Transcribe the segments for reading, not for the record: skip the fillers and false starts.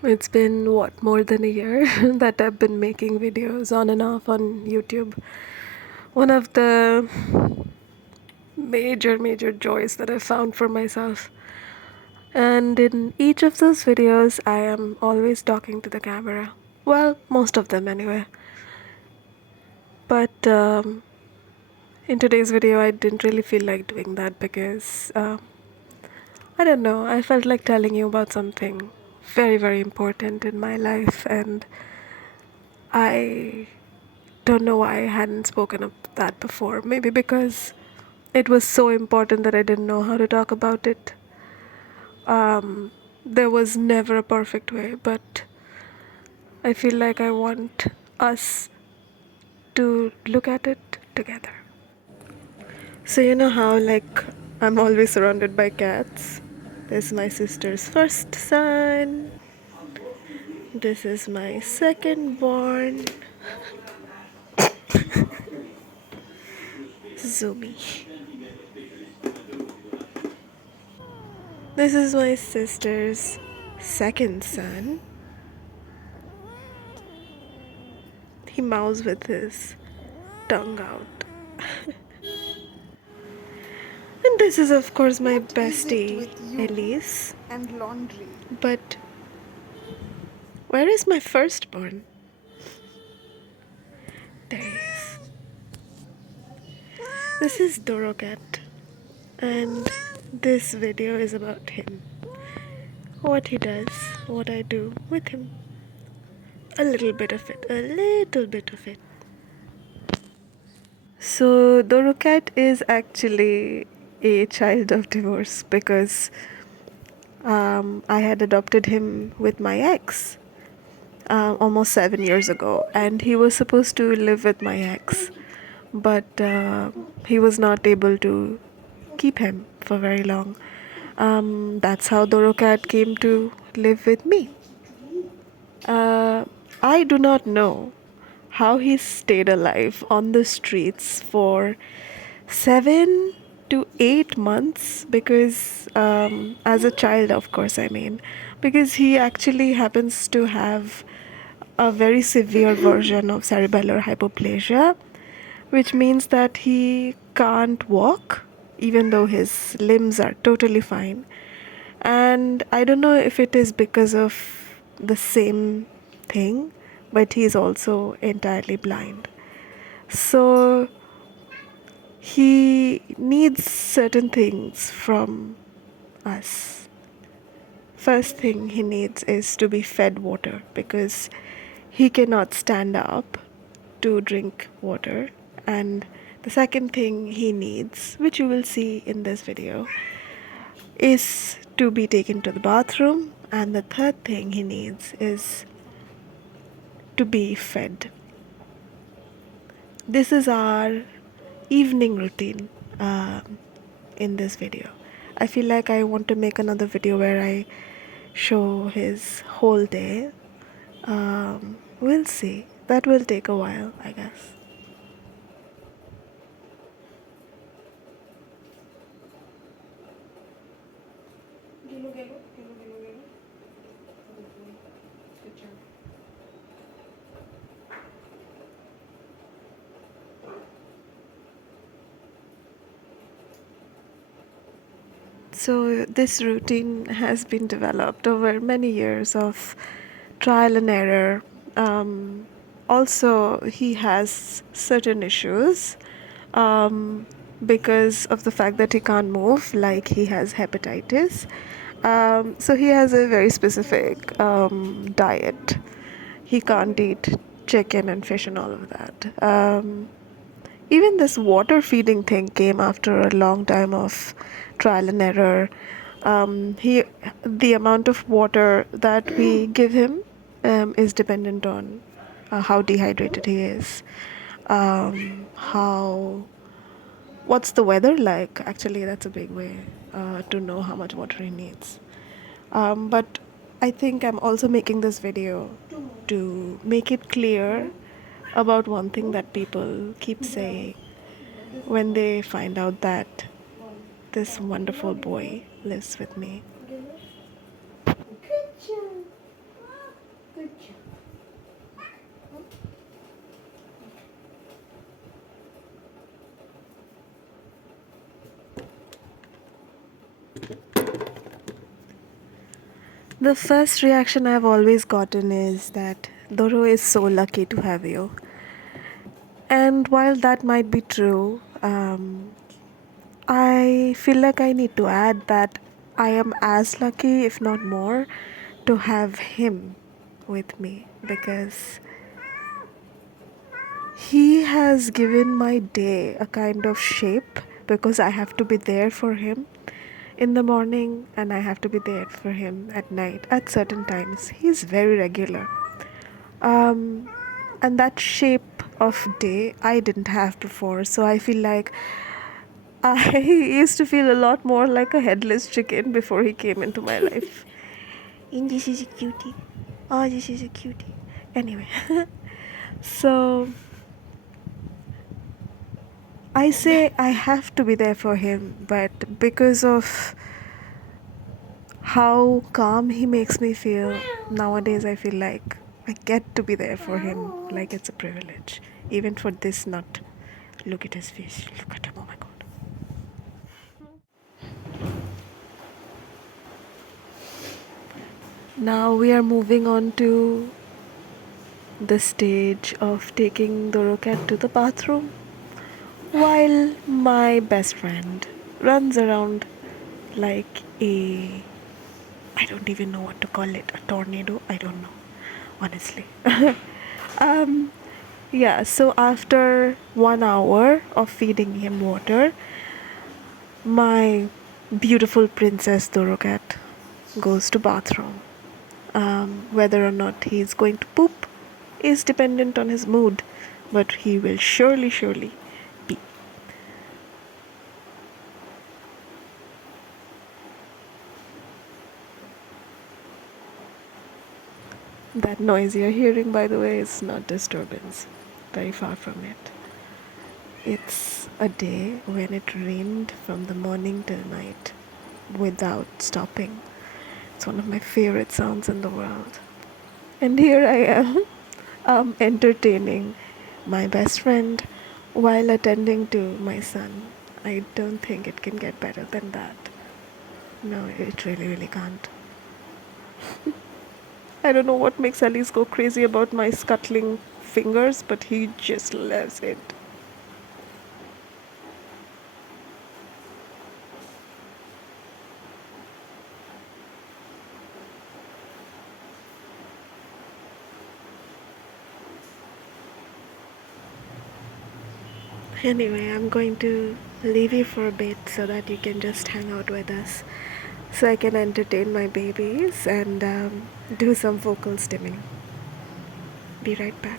It's been what, more than a year that I've been making videos on and off on YouTube. One of the major joys that I found for myself. And in each of those videos, I am always talking to the camera. Well, most of them anyway. But in today's video, I didn't really feel like doing that because I don't know, I felt like telling you about something very important in my life, and I don't know why I hadn't spoken of that before. Maybe because it was so important that I didn't know how to talk about it. There was never a perfect way, but I feel like I want us to look at it together. So, you know how, like, I'm always surrounded by cats? This is my sister's first son. This is my second born, Zumi. This is my sister's second son. He mows with his tongue out. And this is, of course, my bestie, Elise. And laundry. But where is my firstborn? There he is. This is DoroCat, and this video is about him. What he does, what I do with him. A little bit of it, a little bit of it. So, DoroCat is actually a child of divorce because I had adopted him with my ex almost 7 years ago, and he was supposed to live with my ex, but he was not able to keep him for very long. That's how DoroCat came to live with me. I do not know how he stayed alive on the streets for 7 to 8 months because, as a child, of course, I mean, because he actually happens to have a very severe version of cerebellar hypoplasia, which means that he can't walk even though his limbs are totally fine. And I don't know if it is because of the same thing, but he's also entirely blind. So he needs certain things from us. First thing he needs is to be fed water because he cannot stand up to drink water. And the second thing he needs, which you will see in this video, is to be taken to the bathroom. And the third thing he needs is to be fed. This is our evening routine in this video. I feel like I want to make another video where I show his whole day. We'll see. That will take a while, I guess. So, this routine has been developed over many years of trial and error. Also, he has certain issues because of the fact that he can't move, like he has hepatitis. So, he has a very specific diet. He can't eat chicken and fish and all of that. Even this water feeding thing came after a long time of trial and error. The amount of water that we give him is dependent on how dehydrated he is, how what's the weather like. Actually, that's a big way to know how much water he needs. But I think I'm also making this video to make it clear about one thing that people keep saying when they find out that this wonderful boy lives with me. The first reaction I've always gotten is that Doro is so lucky to have you. And while that might be true, I feel like I need to add that I am as lucky, if not more, to have him with me because he has given my day a kind of shape because I have to be there for him in the morning and I have to be there for him at night at certain times. He's very regular. Um, and that shape of day I didn't have before, so I feel like I used to feel a lot more like a headless chicken before he came into my life. And this is a cutie. Oh, this is a cutie. Anyway, so I say I have to be there for him, but because of how calm he makes me feel, nowadays I feel like I get to be there for him like it's a privilege. Even for this nut. Look at his face. Look at him. Oh my god. Now we are moving on to the stage of taking DoroCat to the bathroom while my best friend runs around like a, I don't even know what to call it, a tornado. I don't know, honestly. um, yeah, so after 1 hour of feeding him water, my beautiful princess DoroCat goes to bathroom. Whether or not he's going to poop is dependent on his mood, but he will surely pee. That noise you're hearing, by the way, is not disturbance. Very far from it. It's a day when it rained from the morning till night without stopping. It's one of my favorite sounds in the world. And here I am, entertaining my best friend while attending to my son. I don't think it can get better than that. No, it really can't. I don't know what makes Alice go crazy about my scuttling fingers, but he just loves it. Anyway, I'm going to leave you for a bit so that you can just hang out with us. So I can entertain my babies and do some vocal stimming. Be right back.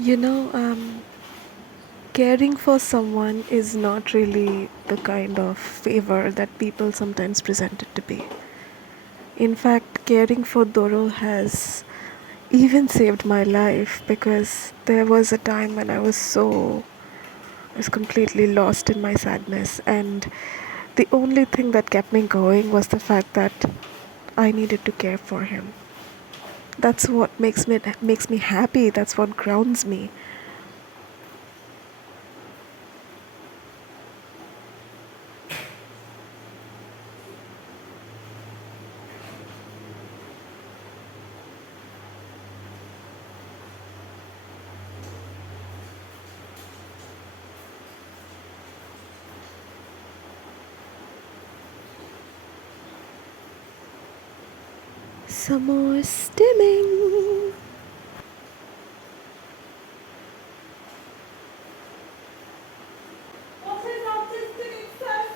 You know, caring for someone is not really the kind of favor that people sometimes present it to be. In fact, caring for Doro has even saved my life because there was a time when I was completely lost in my sadness, and the only thing that kept me going was the fact that I needed to care for him. That's what makes me happy. That's what grounds me. Some more stimming. What is artistic excess?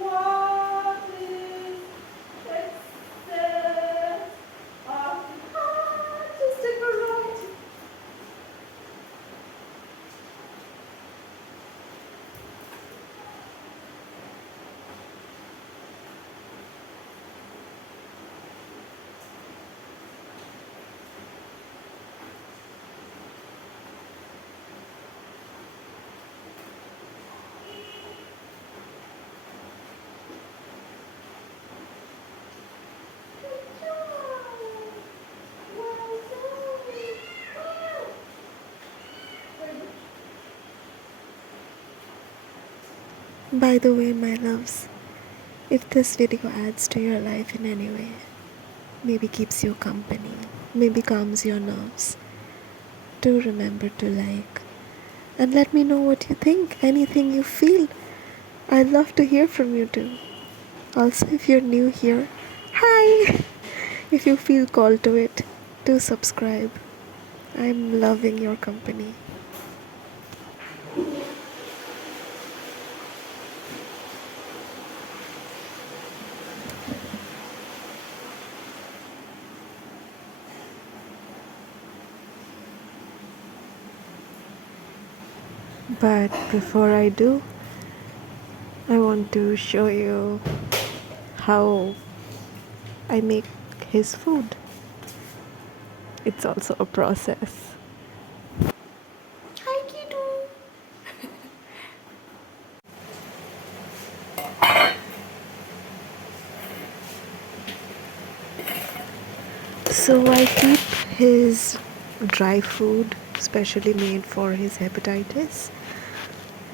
What is excess of artistic variety? By the way, my loves, if this video adds to your life in any way, maybe keeps you company, maybe calms your nerves, do remember to like and let me know what you think, anything you feel. I'd love to hear from you too. Also, if you're new here, hi! If you feel called to it, do subscribe. I'm loving your company. But before I do, I want to show you how I make his food. It's also a process. Hi, kiddo. So I keep his dry food, specially made for his hepatitis,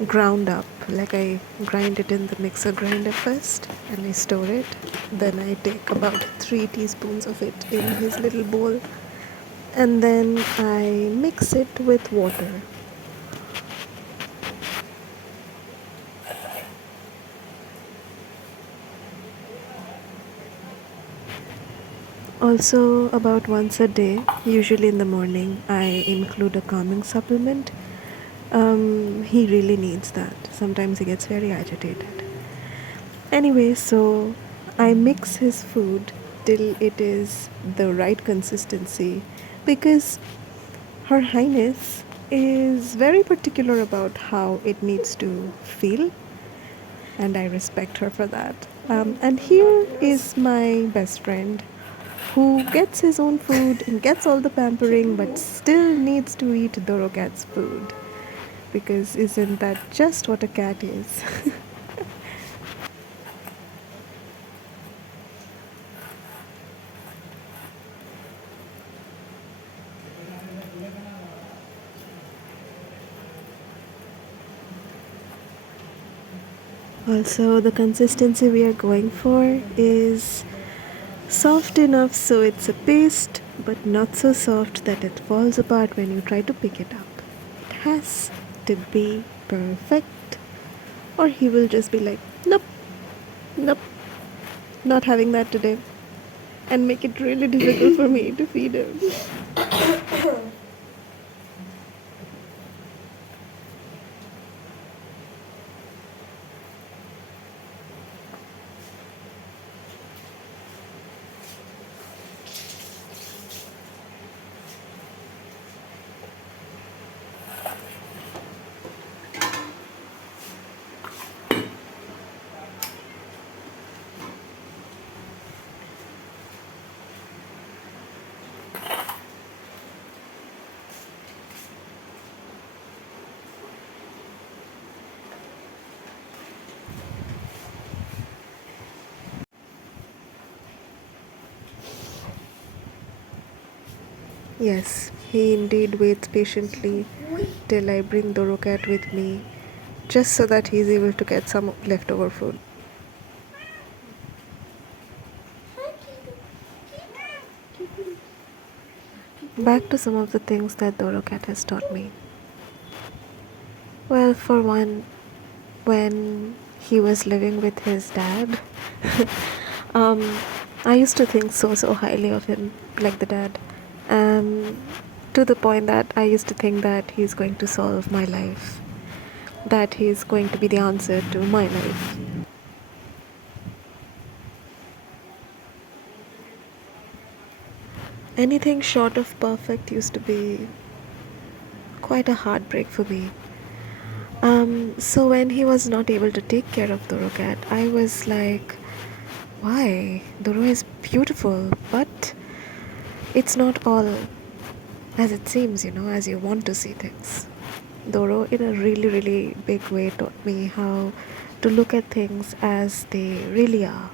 ground up. Like I grind it in the mixer grinder first and I store it. Then I take about 3 teaspoons of it in his little bowl and then I mix it with water. Also, about once a day, usually in the morning, I include a calming supplement. He really needs that. Sometimes he gets very agitated. Anyway, so I mix his food till it is the right consistency because Her Highness is very particular about how it needs to feel, and I respect her for that. And here is my best friend who gets his own food and gets all the pampering but still needs to eat DoroCat's food. Because isn't that just what a cat is? Also, the consistency we are going for is soft enough so it's a paste, but not so soft that it falls apart when you try to pick it up. It has to be perfect, or he will just be like, nope, nope, not having that today, and make it really difficult for me to feed him. Yes, he indeed waits patiently till I bring DoroCat with me, just so that he's able to get some leftover food. Back to some of the things that DoroCat has taught me. Well, for one, when he was living with his dad, um, I used to think so highly of him, like the dad, um, to the point that I used to think that he's going to solve my life, that he's going to be the answer to my life. Anything short of perfect used to be quite a heartbreak for me. So when he was not able to take care of DoroCat, I was like, why? Doro is beautiful, but it's not all as it seems, as you want to see things. Doro, in a really big way, taught me how to look at things as they really are.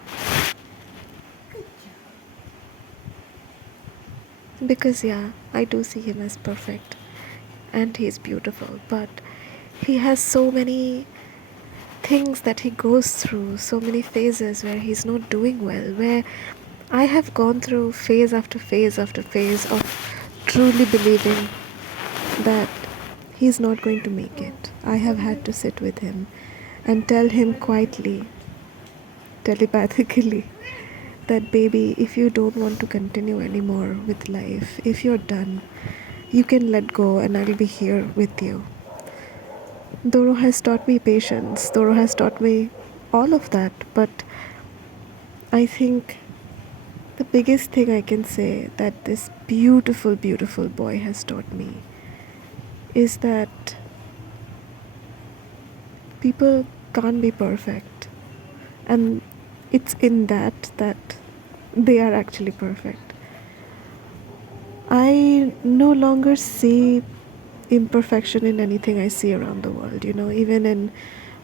Because, yeah, I do see him as perfect and he's beautiful, but he has so many things that he goes through, so many phases where he's not doing well, where I have gone through phase after phase after phase of truly believing that he's not going to make it. I have had to sit with him and tell him quietly, telepathically, that baby, if you don't want to continue anymore with life, if you're done, you can let go and I'll be here with you. Doro has taught me patience. Doro has taught me all of that. But I think the biggest thing I can say that this beautiful boy has taught me is that people can't be perfect. And it's in that they are actually perfect. I no longer see imperfection in anything I see around the world, even in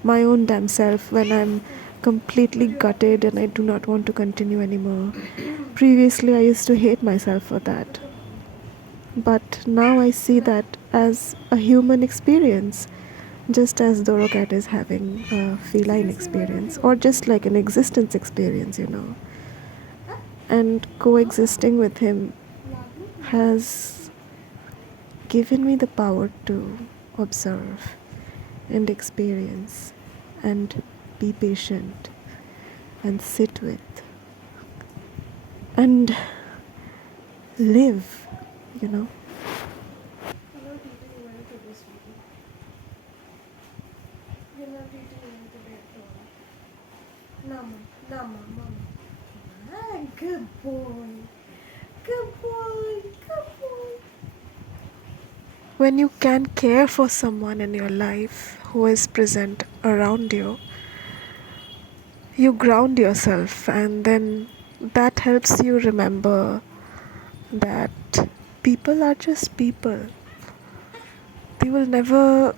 my own damn self when I'm completely gutted and I do not want to continue anymore. Previously, I used to hate myself for that. But now I see that as a human experience, just as DoroCat is having a feline experience, or just like an existence experience. And coexisting with him has given me the power to observe and experience and be patient and sit with and live, you know. You're not eating well today, sweetie. You're not eating well today at all. Mama, mama, mama. Ah, good boy. Good boy. Good boy. When you can care for someone in your life who is present around you, you ground yourself, and then that helps you remember that people are just people. They will never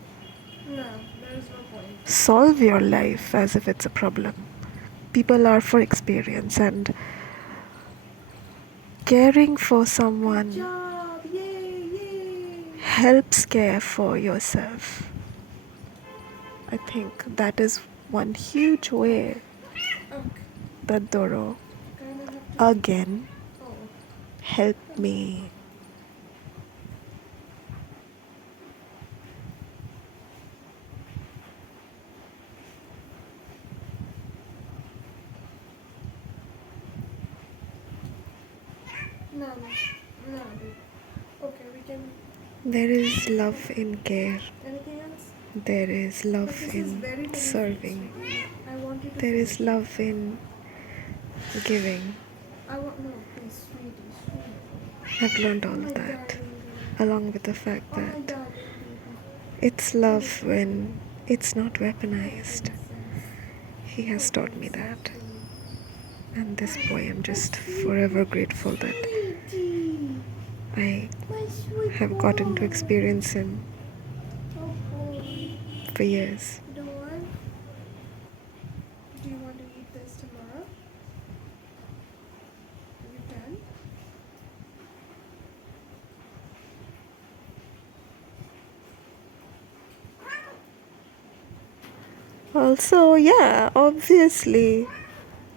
No, there is no point. solve your life as if it's a problem. People are for experience, and caring for Good someone job. Yay, yay. helps care for yourself. I think that is one huge way Okay. that Doro Kind of have to. again Oh. helped me. No, no. No, dude. Okay, we can. There is love in care. Anything else? There is But love this is in very delicious, serving. sweetie. I want you to There finish is it. love in giving. I want no, please, sweetie, sweetie. I've learned Oh all my of that, darling girl. along with the fact Oh my that darling baby. it's Finish love it. when it's not Oh weaponized. princess. He Oh has taught me princess, that. sweet. And this boy, I'm Oh just sweetie. forever grateful that Sweetie. have gotten to experience him Oh boy. for years. Dor, do you want to eat this tomorrow? Are you done? Also, yeah, obviously,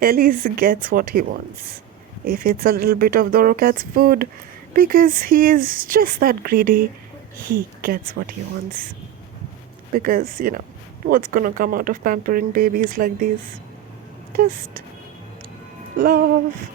Elise gets what he wants. If it's a little bit of DoroCat's food, because he is just that greedy, he gets what he wants. Because, what's gonna come out of pampering babies like these? Just love.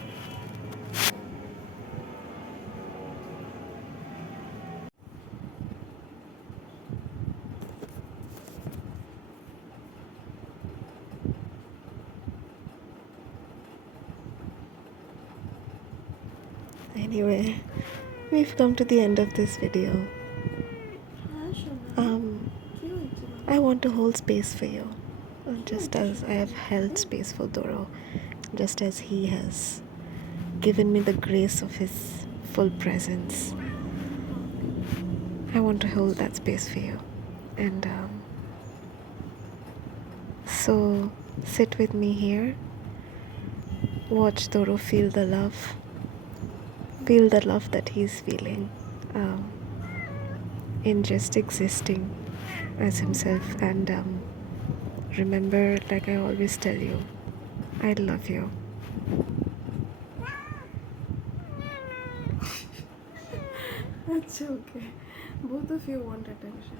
Anyway, we've come to the end of this video. हाँ Shona Um, क्यों इतना I want to hold space for you, just as I have held space for Doro, just as he has given me the grace of his full presence. I want to hold that space for you. And so sit with me here, watch Doro feel the love that he's feeling um, in just existing as himself. And remember, like I always tell you, I love you. It's okay. Both of you want attention.